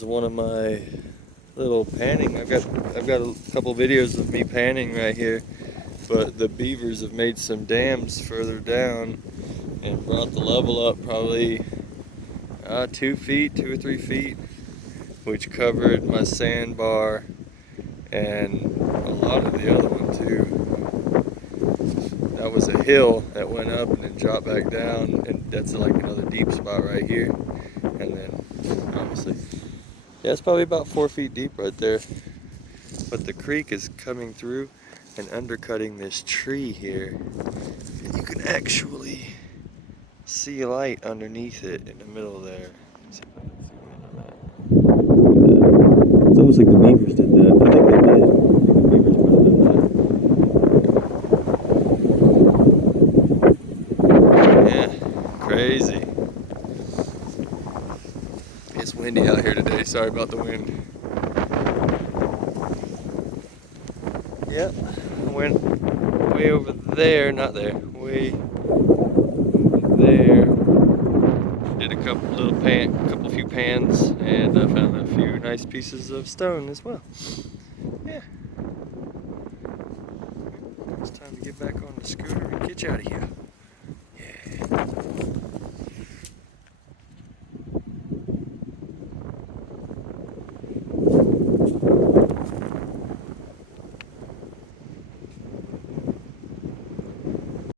is one of my little panning. I've got a couple videos of me panning right here, but the beavers have made some dams further down and brought the level up probably 2 feet, 2 or 3 feet, which covered my sandbar and a lot of the other one too. That was a hill that went up and then dropped back down, and that's like another deep spot right here. And then obviously, yeah, it's probably about 4 feet deep right there. But the creek is coming through and undercutting this tree here. And you can actually see light underneath it in the middle there. Let's see if I can zoom in on that. It's almost like the beavers did that. I think they did. I think the beavers might have done that. Yeah, crazy. It's windy out here today. Sorry about the wind. Yep, I went way over there, not there, way over there. Did a few pans, and I found a few nice pieces of stone as well. Yeah. It's time to get back on the scooter and get you out of here. Yeah.